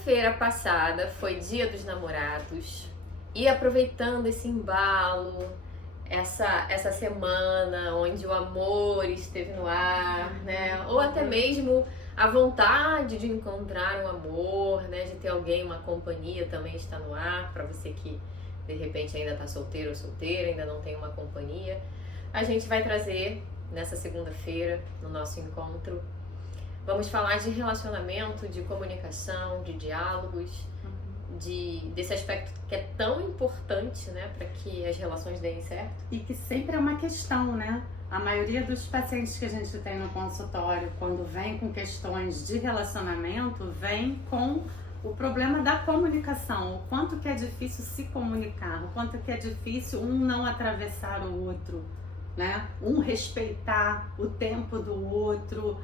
Quinta-feira passada foi Dia dos Namorados e aproveitando esse embalo, essa semana onde o amor esteve no ar, né? Ou até mesmo a vontade de encontrar um amor, né? De ter alguém, uma companhia também está no ar, para você que de repente ainda está solteiro ou solteira, ainda não tem uma companhia. A gente vai trazer nessa segunda-feira, no nosso encontro, vamos falar de relacionamento, de comunicação, de diálogos, desse aspecto que é tão importante, né, para que as relações deem certo. E que sempre é uma questão, né? A maioria dos pacientes que a gente tem no consultório, quando vem com questões de relacionamento, vem com o problema da comunicação, o quanto que é difícil se comunicar, o quanto que é difícil um não atravessar o outro, né? Um respeitar o tempo do outro,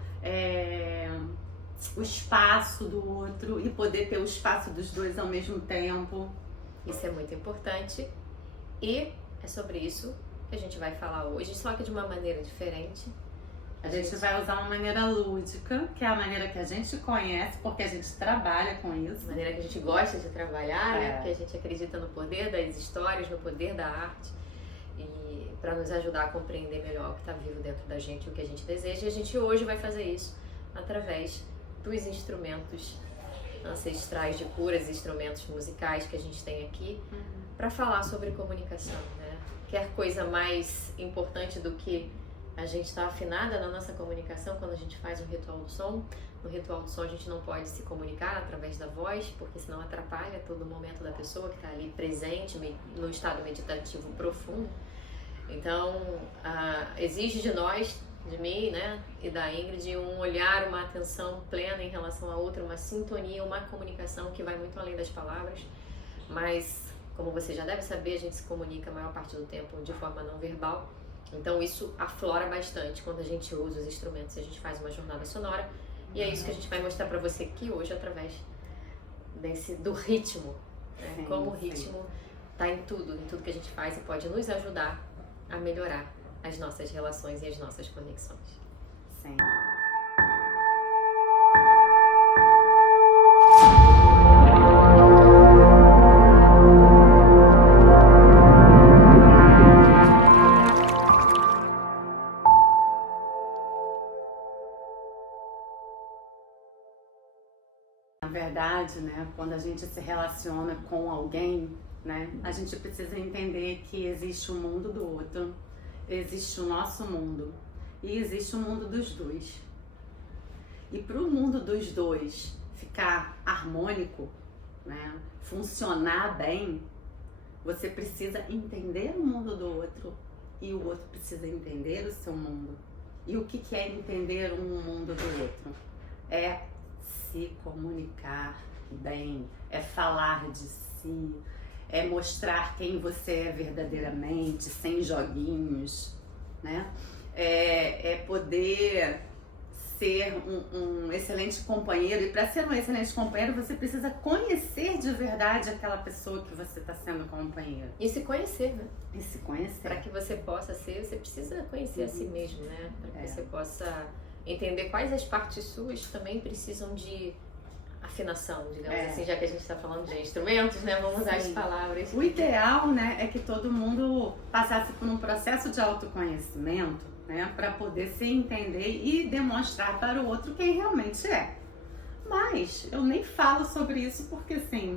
o espaço do outro e poder ter o espaço dos dois ao mesmo tempo. Isso é muito importante e é sobre isso que a gente vai falar hoje, só que de uma maneira diferente. A gente vai usar uma maneira lúdica, que é a maneira que a gente conhece, porque a gente trabalha com isso. A maneira que a gente gosta de trabalhar, né? Porque a gente acredita no poder das histórias, no poder da arte. E para nos ajudar a compreender melhor o que está vivo dentro da gente, o que a gente deseja. E a gente hoje vai fazer isso através dos instrumentos ancestrais de curas, instrumentos musicais que a gente tem aqui, para falar sobre comunicação, né? Quer coisa mais importante do que a gente estar afinada na nossa comunicação quando a gente faz um ritual do som. No ritual do som a gente não pode se comunicar através da voz, porque senão atrapalha todo o momento da pessoa que está ali presente no estado meditativo profundo. Então, exige de nós, de mim, né, e da Ingrid, um olhar, uma atenção plena em relação a outra, uma sintonia, uma comunicação que vai muito além das palavras. Mas, como você já deve saber, a gente se comunica a maior parte do tempo de forma não verbal. Então isso aflora bastante quando a gente usa os instrumentos, a gente faz uma jornada sonora. E é isso que a gente vai mostrar pra você aqui hoje através do ritmo, né? Sim, Como o ritmo tá em tudo que a gente faz e pode nos ajudar a melhorar as nossas relações e as nossas conexões. Sim. Na verdade, né, quando a gente se relaciona com alguém, né, a gente precisa entender que existe o mundo do outro, existe o nosso mundo e existe o mundo dos dois. E para o mundo dos dois ficar harmônico, né, funcionar bem, você precisa entender o mundo do outro e o outro precisa entender o seu mundo. E o que é entender um mundo do outro? É se comunicar bem, é falar de si, é mostrar quem você é verdadeiramente, sem joguinhos, né? É poder ser um excelente companheiro, e para ser um excelente companheiro você precisa conhecer de verdade aquela pessoa que você está sendo companheiro. E se conhecer, né? E se conhecer. Para que você possa ser, você precisa conhecer a si mesmo, né? Para que você possa entender quais as partes suas também precisam de afinação, digamos assim, já que a gente está falando de instrumentos, né? Vamos usar as palavras. O ideal, né, é que todo mundo passasse por um processo de autoconhecimento, né, para poder se entender e demonstrar para o outro quem realmente é. Mas eu nem falo sobre isso porque, assim,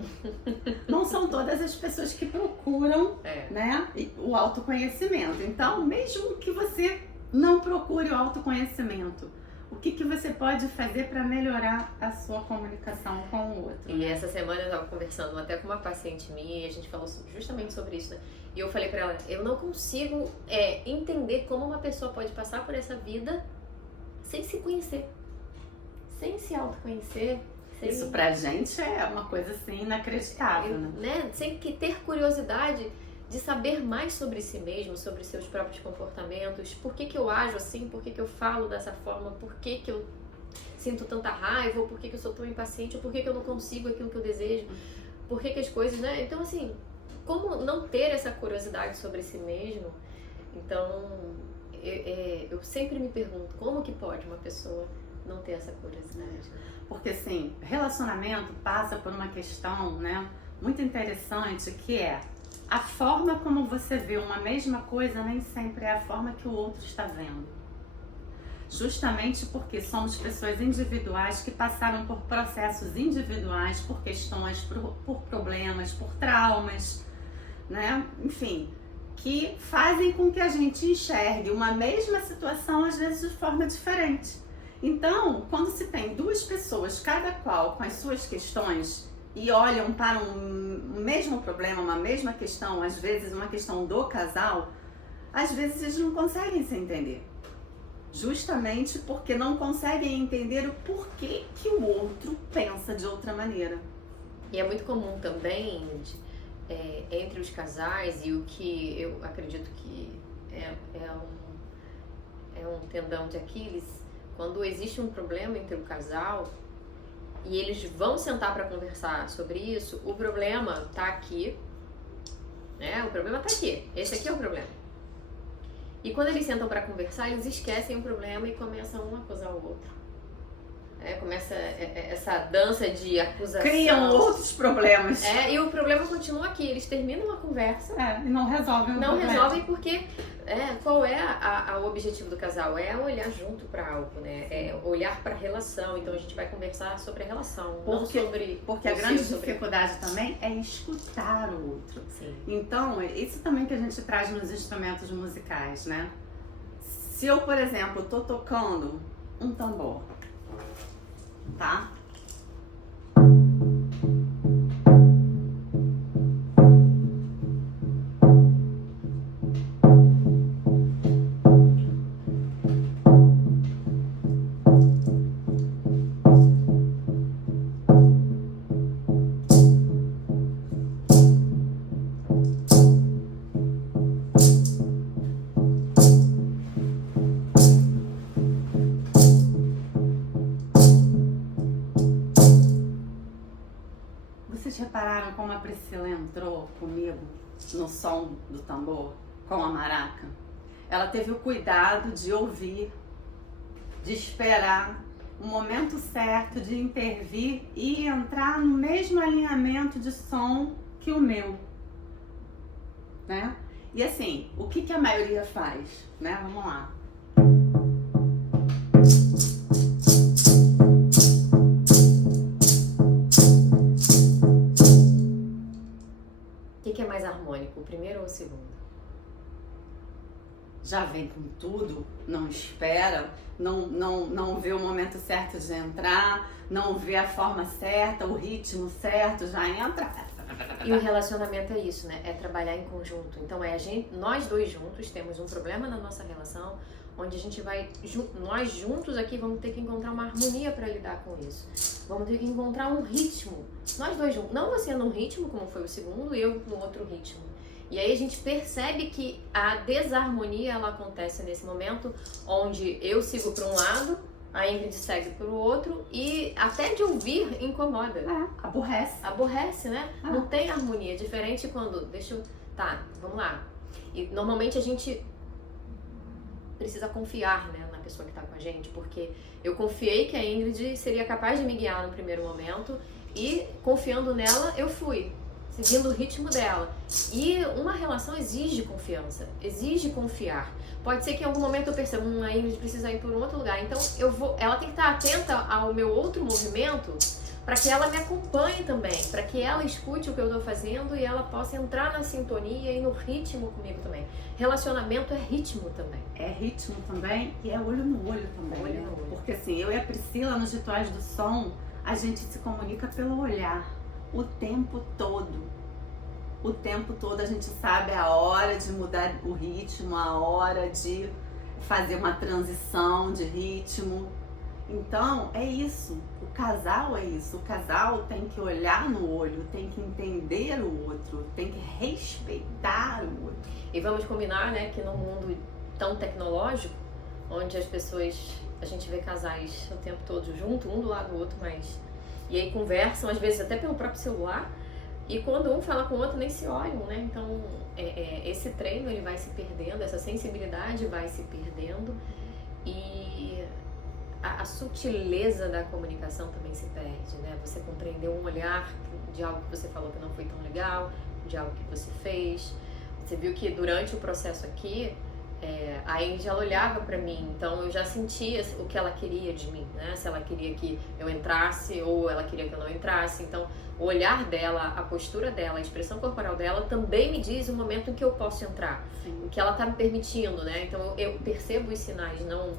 não são todas as pessoas que procuram, né, o autoconhecimento. Então, mesmo que você não procure o autoconhecimento, o que você pode fazer para melhorar a sua comunicação com o outro? E essa semana eu estava conversando até com uma paciente minha e a gente falou justamente sobre isso, né? E eu falei para ela, eu não consigo entender como uma pessoa pode passar por essa vida sem se conhecer, sem se autoconhecer. Isso pra gente é uma coisa assim inacreditável, né? Sem que ter curiosidade de saber mais sobre si mesmo, sobre seus próprios comportamentos, por que eu ajo assim, por que eu falo dessa forma, por que eu sinto tanta raiva, ou por que eu sou tão impaciente, ou por que eu não consigo aquilo que eu desejo, por que as coisas, né? Então, assim, como não ter essa curiosidade sobre si mesmo? Então, eu sempre me pergunto, como que pode uma pessoa não ter essa curiosidade. Porque assim, relacionamento passa por uma questão, né, muito interessante, que é a forma como você vê uma mesma coisa nem sempre é a forma que o outro está vendo. Justamente porque somos pessoas individuais que passaram por processos individuais, por questões, por problemas, por traumas, né? Enfim, que fazem com que a gente enxergue uma mesma situação às vezes de forma diferente. Então, quando se tem duas pessoas, cada qual com as suas questões, e olham para um mesmo problema, uma mesma questão, às vezes uma questão do casal, às vezes eles não conseguem se entender. Justamente porque não conseguem entender o porquê que o outro pensa de outra maneira. E é muito comum também, entre os casais, e o que eu acredito que é um tendão de Aquiles, quando existe um problema entre o casal e eles vão sentar para conversar sobre isso, o problema tá aqui, né? O problema tá aqui, esse aqui é o problema. E quando eles sentam para conversar, eles esquecem o problema e começam um a acusar o outro. Começa essa dança de acusação. Criam outros problemas. E o problema continua aqui. Eles terminam a conversa. E não resolvem o problema. Não resolvem porque... qual é o objetivo do casal? É olhar junto para algo, né? É olhar para a relação. Então a gente vai conversar sobre a relação, não sobre... Porque a grande dificuldade também é escutar o outro. Sim. Então, isso também que a gente traz nos instrumentos musicais, né? Se eu, por exemplo, tô tocando um tambor, tá? Vocês repararam como a Priscila entrou comigo no som do tambor, com a maraca? Ela teve o cuidado de ouvir, de esperar o momento certo de intervir e entrar no mesmo alinhamento de som que o meu, né? E assim, o que a maioria faz, né? Vamos lá. O que é mais harmônico, o primeiro ou o segundo? Já vem com tudo, não espera, não vê o momento certo de entrar, não vê a forma certa, o ritmo certo, já entra. E o relacionamento é isso, né? É trabalhar em conjunto. Então nós dois juntos temos um problema na nossa relação, onde a gente vai, nós juntos aqui vamos ter que encontrar uma harmonia para lidar com isso. Vamos ter que encontrar um ritmo. Nós dois juntos, não você num ritmo, como foi o segundo, e eu no outro ritmo. E aí a gente percebe que a desarmonia ela acontece nesse momento, onde eu sigo para um lado, a Ingrid segue para o outro, e até de ouvir incomoda. Aborrece. Aborrece, né? Não tem harmonia. Diferente quando, tá, vamos lá. E normalmente a gente precisa confiar, né, na pessoa que tá com a gente, porque eu confiei que a Ingrid seria capaz de me guiar no primeiro momento e confiando nela eu fui, seguindo o ritmo dela. E uma relação exige confiança, exige confiar. Pode ser que em algum momento eu perceba, a Ingrid precisa ir por um outro lugar, então ela tem que estar atenta ao meu outro movimento para que ela me acompanhe também, para que ela escute o que eu estou fazendo e ela possa entrar na sintonia e no ritmo comigo também. Relacionamento é ritmo também. É ritmo também e é olho no olho também. Olho no olho. Porque assim, eu e a Priscila nos rituais do som, a gente se comunica pelo olhar o tempo todo. O tempo todo a gente sabe a hora de mudar o ritmo, a hora de fazer uma transição de ritmo. Então, é isso. O casal é isso. O casal tem que olhar no olho, tem que entender o outro, tem que respeitar o outro. E vamos combinar, né, que num mundo tão tecnológico, onde as pessoas, a gente vê casais o tempo todo junto, um do lado do outro, e aí conversam, às vezes até pelo próprio celular, e quando um fala com o outro nem se olham, né? Então, esse treino ele vai se perdendo, essa sensibilidade vai se perdendo, e a sutileza da comunicação também se perde, né? Você compreendeu um olhar de algo que você falou que não foi tão legal, de algo que você fez. Você viu que durante o processo aqui, a Angel olhava pra mim, então eu já sentia o que ela queria de mim, né? Se ela queria que eu entrasse ou ela queria que eu não entrasse. Então, o olhar dela, a postura dela, a expressão corporal dela também me diz o momento em que eu posso entrar. Sim. O que ela tá me permitindo, né? Então, eu percebo os sinais não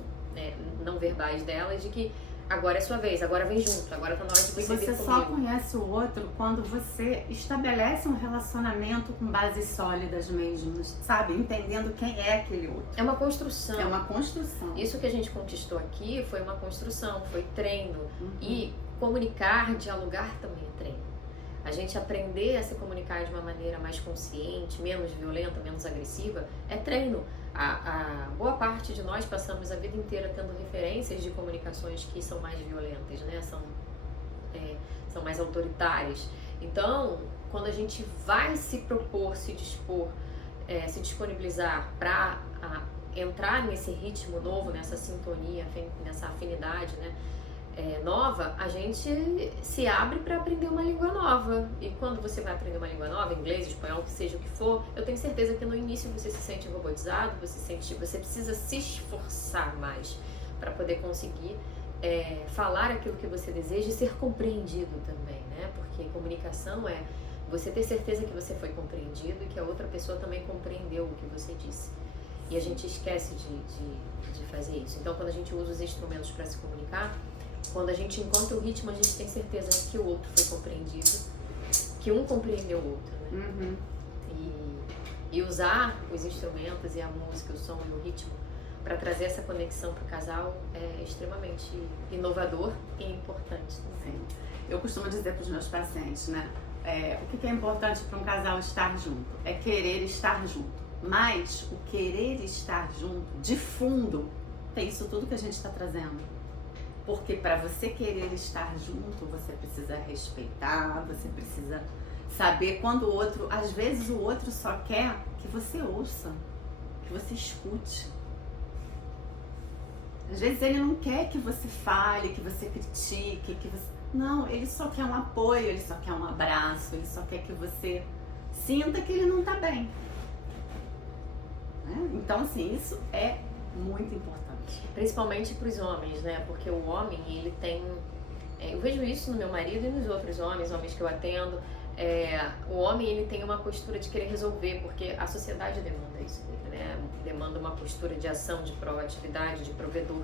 verbais dela de que agora é sua vez, agora vem junto, agora tá na hora de você vir comigo. Você só conhece o outro quando você estabelece um relacionamento com bases sólidas mesmo, sabe? Entendendo quem é aquele outro. É uma construção. É uma construção. Isso que a gente conquistou aqui foi uma construção, foi treino. E comunicar, dialogar também é treino. A gente aprender a se comunicar de uma maneira mais consciente, menos violenta, menos agressiva, é treino. A boa parte de nós passamos a vida inteira tendo referências de comunicações que são mais violentas, né? São mais autoritárias. Então, quando a gente vai se propor, se dispor, se disponibilizar para entrar nesse ritmo novo, nessa sintonia, nessa afinidade, né? Nova, a gente se abre para aprender uma língua nova. E quando você vai aprender uma língua nova, inglês, espanhol, que seja o que for, eu tenho certeza que no início você se sente robotizado, você precisa se esforçar mais para poder conseguir falar aquilo que você deseja e ser compreendido também, né? Porque comunicação é você ter certeza que você foi compreendido e que a outra pessoa também compreendeu o que você disse. E a gente esquece de fazer isso. Então, quando a gente usa os instrumentos para se comunicar, quando a gente encontra o ritmo, a gente tem certeza que o outro foi compreendido, que um compreendeu o outro, né? E usar os instrumentos e a música, o som e o ritmo para trazer essa conexão para o casal é extremamente inovador e importante. Sim. Eu costumo dizer para os meus pacientes, né? O que é importante para um casal estar junto? É querer estar junto. Mas o querer estar junto, de fundo, tem isso tudo que a gente está trazendo. Porque para você querer estar junto, você precisa respeitar, você precisa saber quando o outro... Às vezes o outro só quer que você ouça, que você escute. Às vezes ele não quer que você fale, que você critique, que você... Não, ele só quer um apoio, ele só quer um abraço, ele só quer que você sinta que ele não está bem. Então, assim, isso é muito importante. Principalmente para os homens, né? Porque o homem, ele tem... eu vejo isso no meu marido e nos outros homens que eu atendo. O homem, ele tem uma postura de querer resolver, porque a sociedade demanda isso dele, né? Demanda uma postura de ação, de proatividade, de provedor.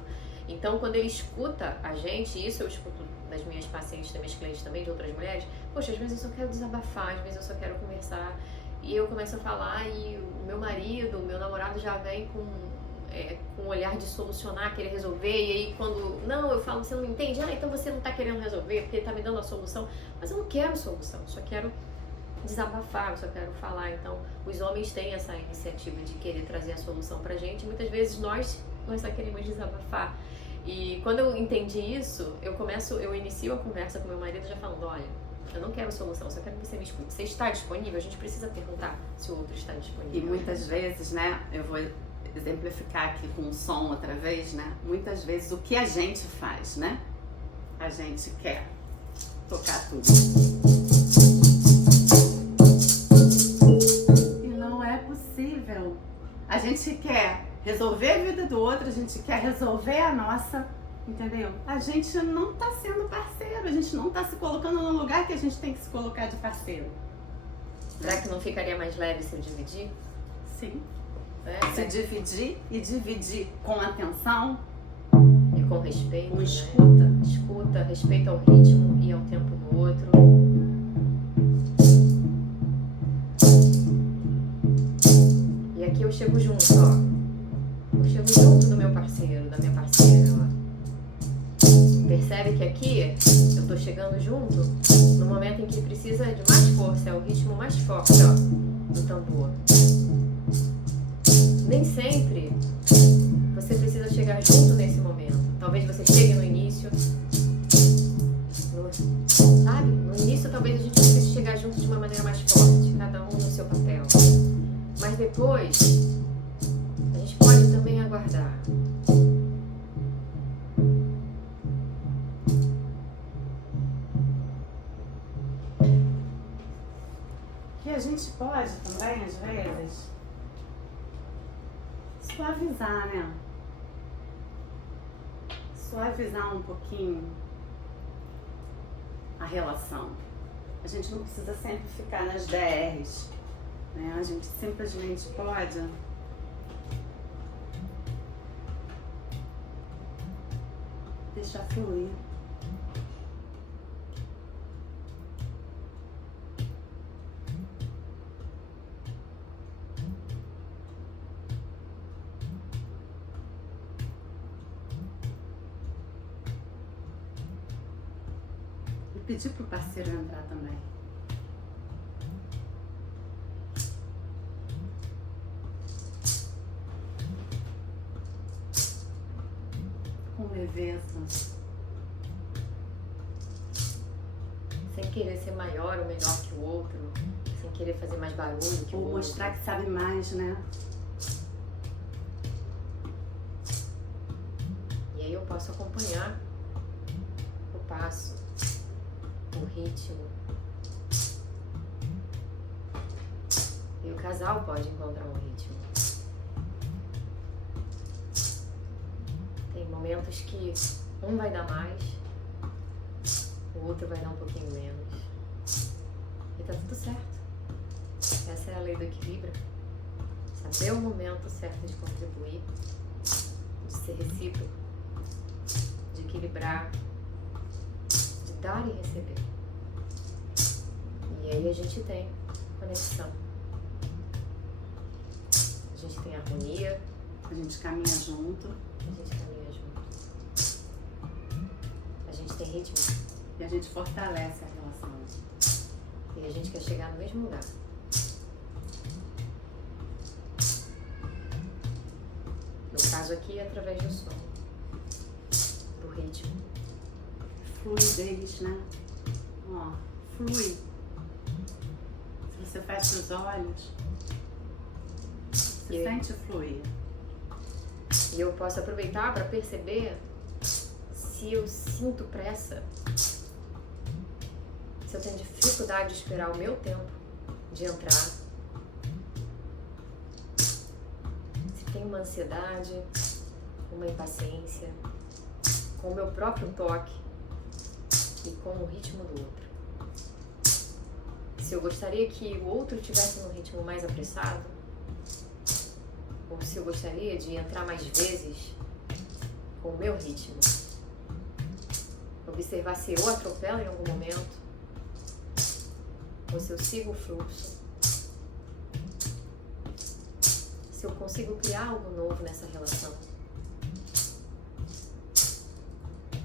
Então, quando ele escuta a gente, isso eu escuto das minhas pacientes, das minhas clientes também, de outras mulheres, poxa, às vezes eu só quero desabafar, às vezes eu só quero conversar. E eu começo a falar e o meu marido, o meu namorado já vem com um olhar de solucionar, querer resolver, e aí quando, não, eu falo, você não me entende? Então você não tá querendo resolver, porque ele tá me dando a solução, mas eu não quero solução, eu só quero desabafar, eu só quero falar. Então, os homens têm essa iniciativa de querer trazer a solução pra gente, e muitas vezes nós só queremos desabafar. E quando eu entendi isso, eu inicio a conversa com meu marido já falando, olha, eu não quero solução, só quero que você me escute. Você está disponível? A gente precisa perguntar se o outro está disponível. E muitas vezes, né, eu vou exemplificar aqui com o som outra vez, né? Muitas vezes o que a gente faz, né? A gente quer tocar tudo. E não é possível. A gente quer resolver a vida do outro, a gente quer resolver a nossa, entendeu? A gente não tá sendo parceiro, a gente não tá se colocando no lugar que a gente tem que se colocar de parceiro. Será que não ficaria mais leve se eu dividir? Sim. Se dividir e dividir com atenção e com respeito, com escuta. Né? Escuta, respeito ao ritmo e ao tempo do outro. E aqui eu chego junto, ó. Eu chego junto do meu parceiro, da minha parceira, ó. Percebe que aqui eu tô chegando junto no momento em que precisa de mais força, é o ritmo mais forte, ó, do tambor. Nem sempre você precisa chegar junto nesse momento. Talvez você chegue no início, sabe? No início talvez a gente precise chegar junto de uma maneira mais forte, cada um no seu papel. Mas depois, a gente pode também aguardar. que a gente pode também, às vezes, suavizar, né? Suavizar um pouquinho a relação. A gente não precisa sempre ficar nas DRs, né? A gente simplesmente pode deixar fluir. E pedir pro parceiro entrar também. Com leveza. Sem querer ser maior ou melhor que o outro, sem querer fazer mais barulho que o Ou outro. mostrar que sabe mais, né? E aí eu posso acompanhar o passo, o ritmo. E o casal pode encontrar um ritmo. Tem momentos que um vai dar mais, o outro vai dar um pouquinho menos. E tá tudo certo. Essa é a lei do equilíbrio. Saber o momento certo de contribuir, de ser recíproco, de equilibrar, de dar e receber. E aí a gente tem conexão. A gente tem harmonia. A gente caminha junto. A gente caminha junto. A gente tem ritmo. E a gente fortalece a relação. E a gente quer chegar no mesmo lugar. No caso aqui, através do som, do ritmo. Fluidez, né? Ó, flui. Se você fecha os olhos, você sente fluir. E eu posso aproveitar para perceber se eu sinto pressa, se eu tenho dificuldade de esperar o meu tempo de entrar, se tem uma ansiedade, uma impaciência, com o meu próprio toque e com o ritmo do outro. Se eu gostaria que o outro estivesse num ritmo mais apressado, ou se eu gostaria de entrar mais vezes com o meu ritmo. Observar se eu atropelo em algum momento, ou se eu sigo o fluxo. Se eu consigo criar algo novo nessa relação.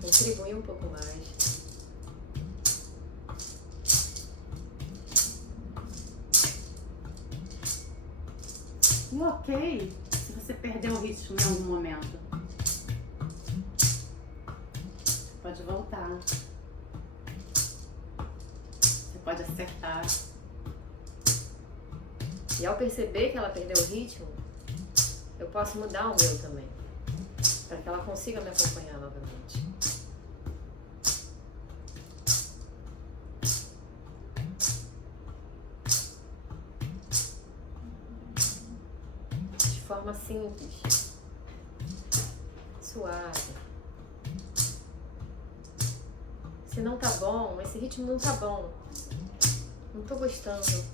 Contribuir um pouco mais. E ok, se você perdeu o ritmo em algum momento, pode voltar. Você pode acertar. E ao perceber que ela perdeu o ritmo, eu posso mudar o meu também, para que ela consiga me acompanhar novamente. De forma simples, suave. Se não tá bom, esse ritmo não tá bom, não tô gostando.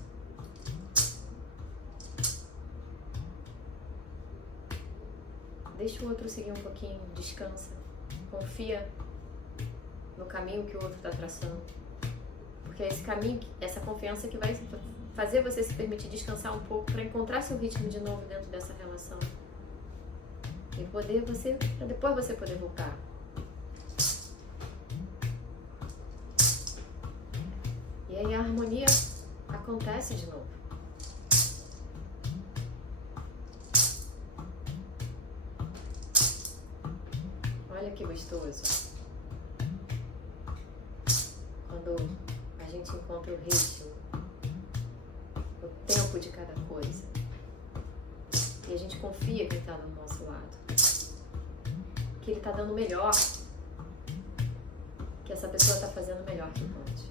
Deixa o outro seguir um pouquinho, descansa, confia no caminho que o outro está traçando. Porque é esse caminho, essa confiança que vai fazer você se permitir descansar um pouco para encontrar seu ritmo de novo dentro dessa relação. E poder para depois você poder voltar. E aí a harmonia acontece de novo. Olha que gostoso. Quando a gente encontra o ritmo, o tempo de cada coisa. E a gente confia que ele está do nosso lado. Que ele está dando o melhor. Que essa pessoa está fazendo o melhor que pode.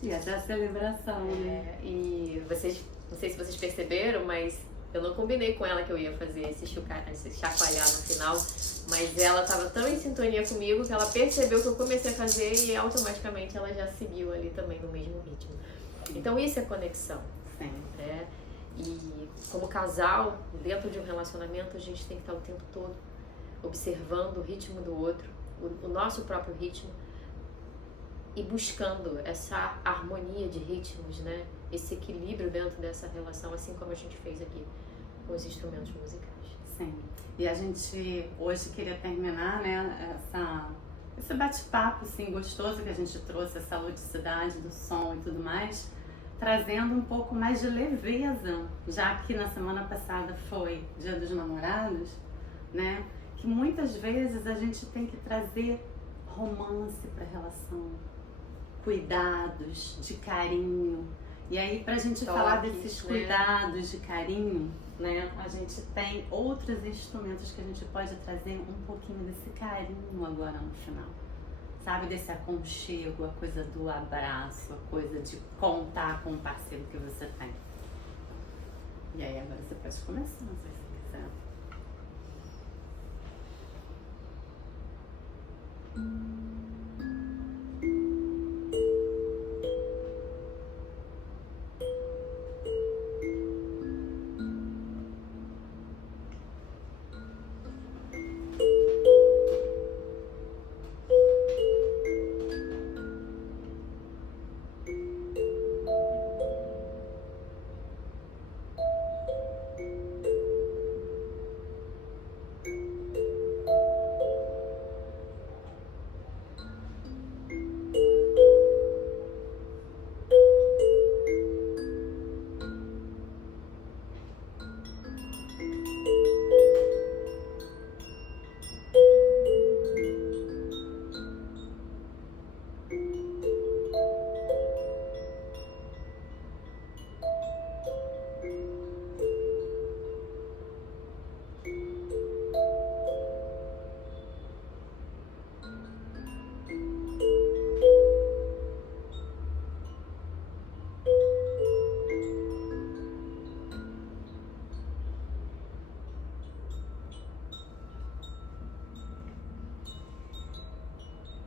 E essa é a celebração, né? E vocês, não sei se vocês perceberam, mas eu não combinei com ela que eu ia fazer esse chacoalhar no final, mas ela estava tão em sintonia comigo que ela percebeu que eu comecei a fazer e automaticamente ela já seguiu ali também no mesmo ritmo. Então isso é conexão. Sim. Né? E como casal, dentro de um relacionamento, a gente tem que estar o tempo todo observando o ritmo do outro, o nosso próprio ritmo, e buscando essa harmonia de ritmos, né? Esse equilíbrio dentro dessa relação, assim como a gente fez aqui com os instrumentos musicais. Sim. E a gente hoje queria terminar, né, esse bate-papo assim, gostoso que a gente trouxe, essa ludicidade do som e tudo mais, trazendo um pouco mais de leveza, já que na semana passada foi Dia dos Namorados, né? Que muitas vezes a gente tem que trazer romance para a relação, cuidados, de carinho. E aí, pra gente falar desses cuidados, de carinho, né, a gente tem outros instrumentos que a gente pode trazer um pouquinho desse carinho agora no final. Sabe, desse aconchego, a coisa do abraço, a coisa de contar com o parceiro que você tem. E aí, agora você pode começar, não sei se você quiser.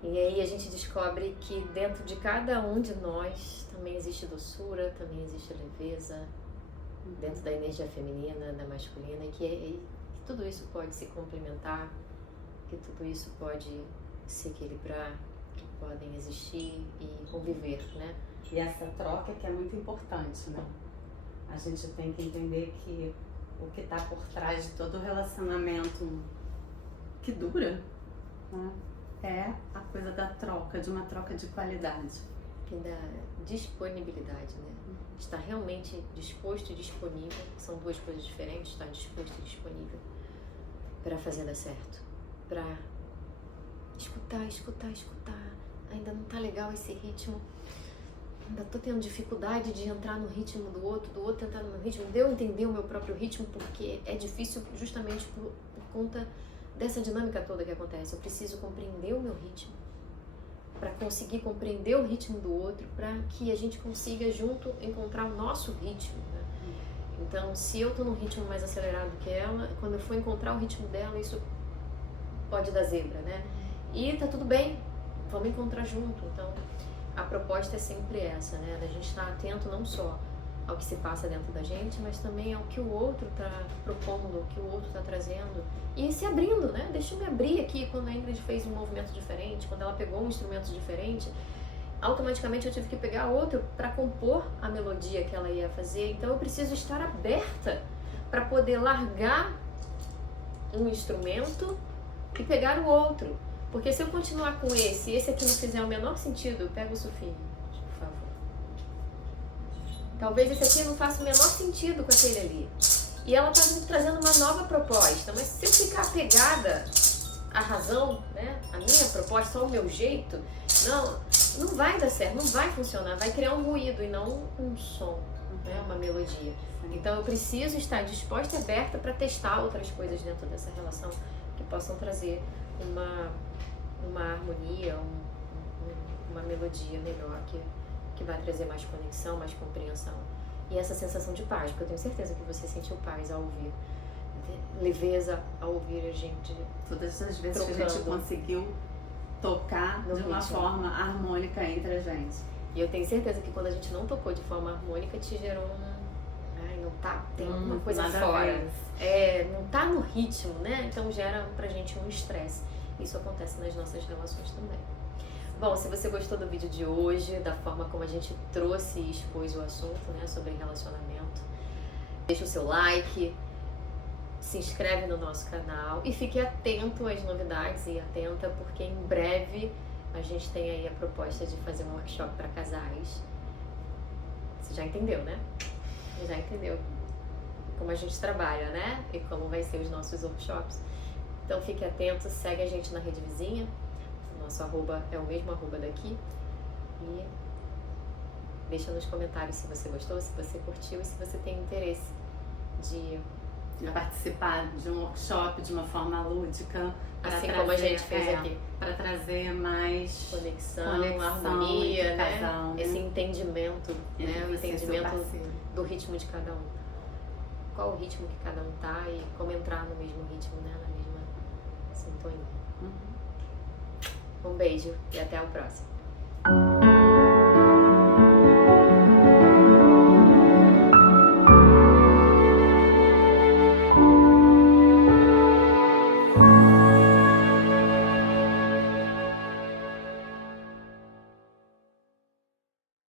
E aí a gente descobre que dentro de cada um de nós também existe doçura, também existe leveza, dentro da energia feminina, da masculina, e que tudo isso pode se complementar, que tudo isso pode se equilibrar, que podem existir e conviver, né? E essa troca que é muito importante, né? A gente tem que entender que o que está por trás de todo relacionamento que dura, né, é a coisa da troca, de uma troca de qualidade. E da disponibilidade, né? Estar realmente disposto e disponível, são duas coisas diferentes, estar disposto e disponível para fazer dar certo, para escutar, ainda não tá legal esse ritmo, ainda tô tendo dificuldade de entrar no ritmo do outro entrar no meu ritmo, de eu entender o meu próprio ritmo, porque é difícil justamente por conta dessa dinâmica toda que acontece. Eu preciso compreender o meu ritmo, para conseguir compreender o ritmo do outro, para que a gente consiga junto encontrar o nosso ritmo, né? Então, se eu tô num ritmo mais acelerado que ela, quando eu for encontrar o ritmo dela, isso pode dar zebra, né? E tá tudo bem, vamos encontrar junto. Então, a proposta é sempre essa, né? Da gente estar atento não só ao que se passa dentro da gente, mas também ao que o outro tá propondo, o que o outro tá trazendo. E se abrindo, né? Deixa eu me abrir aqui. Quando a Ingrid fez um movimento diferente, quando ela pegou um instrumento diferente, automaticamente eu tive que pegar outro para compor a melodia que ela ia fazer. Então eu preciso estar aberta para poder largar um instrumento e pegar o outro. Porque se eu continuar com esse aqui não fizer o menor sentido, eu pego o sulfine, por favor. Talvez esse aqui não faça o menor sentido com aquele ali. E ela está me trazendo uma nova proposta, mas se eu ficar apegada à razão, né, a minha proposta, só o meu jeito, não vai dar certo, não vai funcionar, vai criar um ruído e não um som, né, uma melodia. Então eu preciso estar disposta e aberta para testar outras coisas dentro dessa relação que possam trazer uma harmonia, uma melodia melhor, que que vai trazer mais conexão, mais compreensão. E essa sensação de paz, porque eu tenho certeza que você sentiu paz ao ouvir. Leveza ao ouvir a gente. Todas as vezes trocando. que a gente conseguiu tocar No de uma ritmo. forma harmônica entre a gente. E eu tenho certeza que quando a gente não tocou de forma harmônica, te gerou ai, não tá, tem alguma coisa nada a fora. ver. Não tá no ritmo, né? Então gera pra gente um estresse. Isso acontece nas nossas relações também. Bom, se você gostou do vídeo de hoje, da forma como a gente trouxe e expôs o assunto, né, sobre relacionamento, deixa o seu like, se inscreve no nosso canal e fique atento às novidades e atenta, porque em breve a gente tem aí a proposta de fazer um workshop para casais. Você já entendeu, né? Você já entendeu como a gente trabalha, né? E como vai ser os nossos workshops. Então fique atento, segue a gente na rede vizinha. O nosso arroba é o mesmo arroba daqui. E deixa nos comentários se você gostou, se você curtiu e se você tem interesse de Participar de um workshop de uma forma lúdica. assim como a gente fez aqui. Para trazer mais Conexão, conexão harmonia, entre né? casal, né? Esse entendimento, Entre né? O você e seu entendimento parceiro. do ritmo de cada um. Qual o ritmo que cada um tá e como entrar no mesmo ritmo, né? Na mesma sintonia. Um beijo e até o próximo.